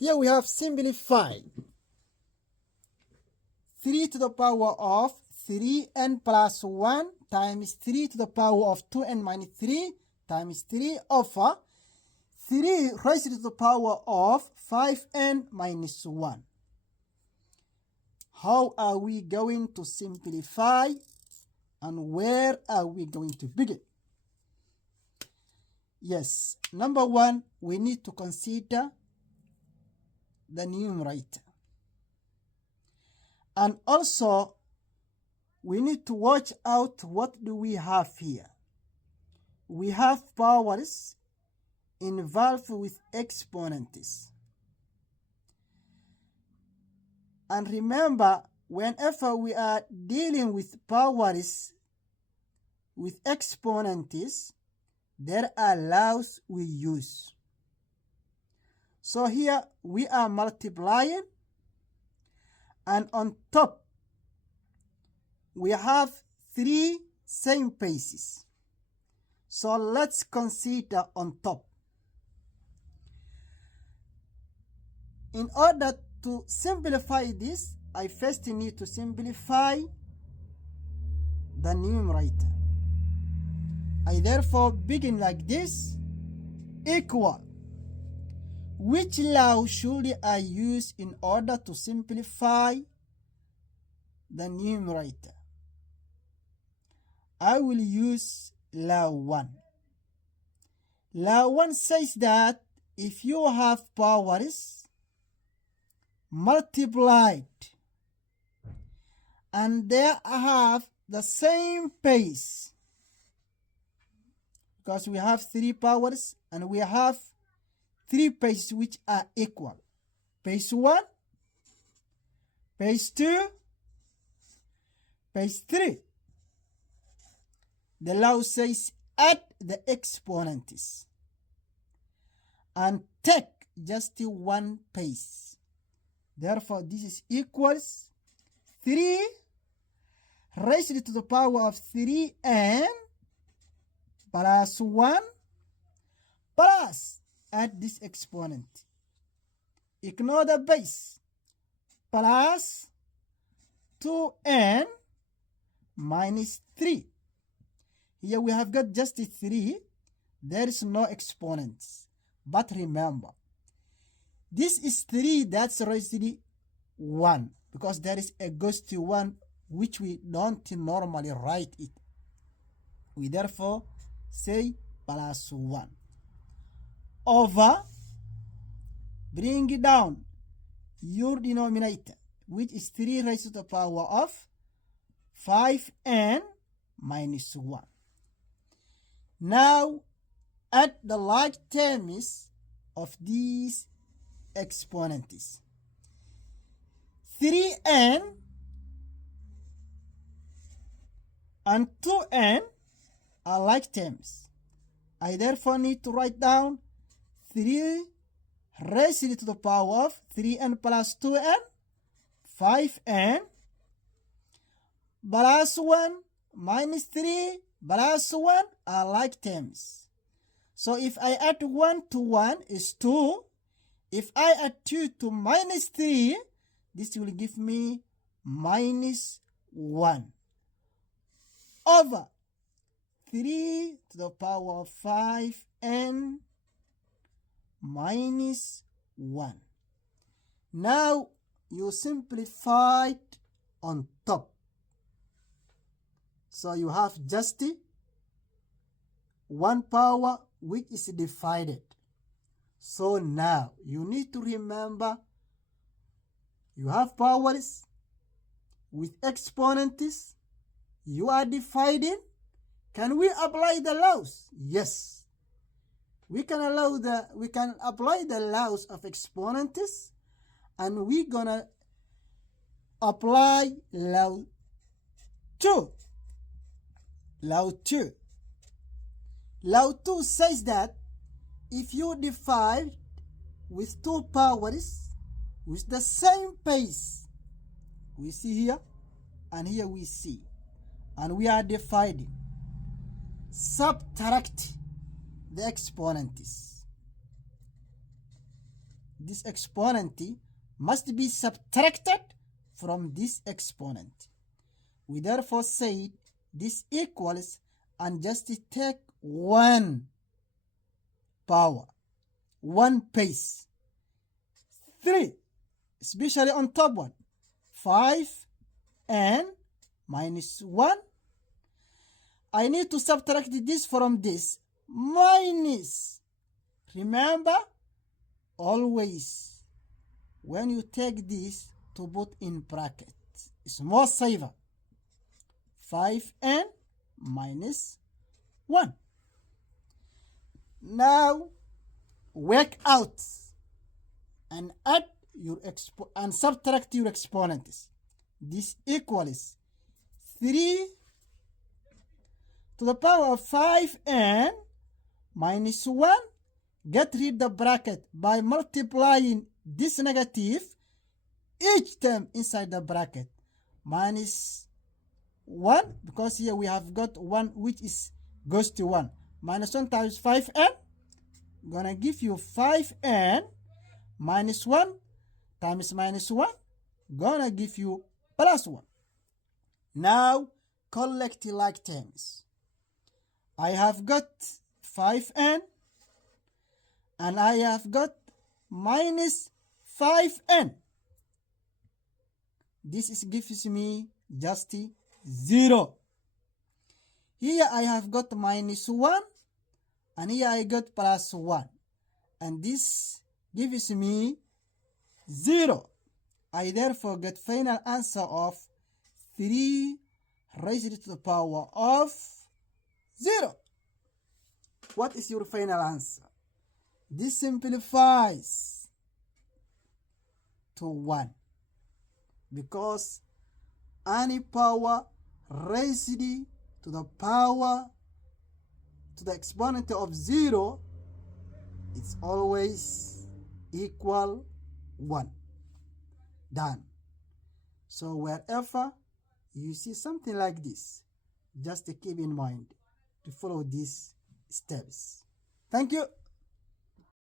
Here we have simplify. 3 to the power of 3n plus 1 times 3 to the power of 2n minus 3 times 3 over 3 raised to the power of 5n minus 1. How are we going to simplify and where are we going to begin? Yes, number one, we need to consider the numerator. And also, we need to watch out what do we have here. We have powers involved with exponents. And remember, whenever we are dealing with powers with exponents, there are laws we use. So here we are multiplying, and on top we have 3 same bases. So let's consider on top. In order to simplify this, I first need to simplify the numerator. I therefore begin like this, equal. Which law should I use in order to simplify the numerator? I will use law 1. Law 1 says that if you have powers multiplied and they have the same base, because we have 3 powers and we have 3 bases which are equal. Base 1, base 2, base 3. The law says add the exponents and take just 1 base. Therefore, this is equals 3 raised to the power of 3n plus 1 plus add this exponent. Ignore the base. Plus 2n minus 3. Here we have got just 3. There is no exponents. But remember, this is 3 that's raised to 1. Because there is a goes to 1 which we don't normally write it. We therefore say plus 1. Over, bring it down your denominator, which is 3 raised to the power of 5n minus 1. Now add the like terms of these exponents. 3n and 2n are like terms. I therefore need to write down 3 raised to the power of 3n plus 2n, 5n, plus 1 minus 3 plus 1 are like terms. So if I add 1 to 1 is 2. If I add 2 to minus 3, this will give me minus 1 over 3 to the power of 5n minus 1. Now you simplified on top. So you have just 1 power which is divided. So now you need to remember you have powers with exponents. You are dividing. Can we apply the laws? Yes. We can apply the laws of exponents, and we're gonna apply law 2. Law 2. Law 2 says that if you divide with 2 powers with the same base, we see here and here we see, and we are dividing, subtract the exponents. this exponent must be subtracted from this exponent. We therefore say this equals, and just take one power, one base, 3, especially on top one, 5n minus 1. I need to subtract this from this, minus. Remember, always when you take this to put in bracket, it's more safer. 5n minus 1. Now work out and add your and subtract your exponents. This equals 3 to the power of 5n minus 1. Get rid of the bracket by multiplying this negative each term inside the bracket, minus 1, because here we have got 1 which is goes to 1. Minus 1 times 5n gonna give you 5n minus 1 times minus 1 gonna give you plus 1. Now collect like terms. I have got 5n and I have got minus 5n. This gives me just 0. Here I have got minus 1 and here I got plus 1, and this gives me 0. I therefore get final answer of 3 raised to the power of 0. What is your final answer? This simplifies to 1, because any power raised to the power to the exponent of 0 it's always equal 1. Done. So wherever you see something like this, just keep in mind to follow these steps. Thank you.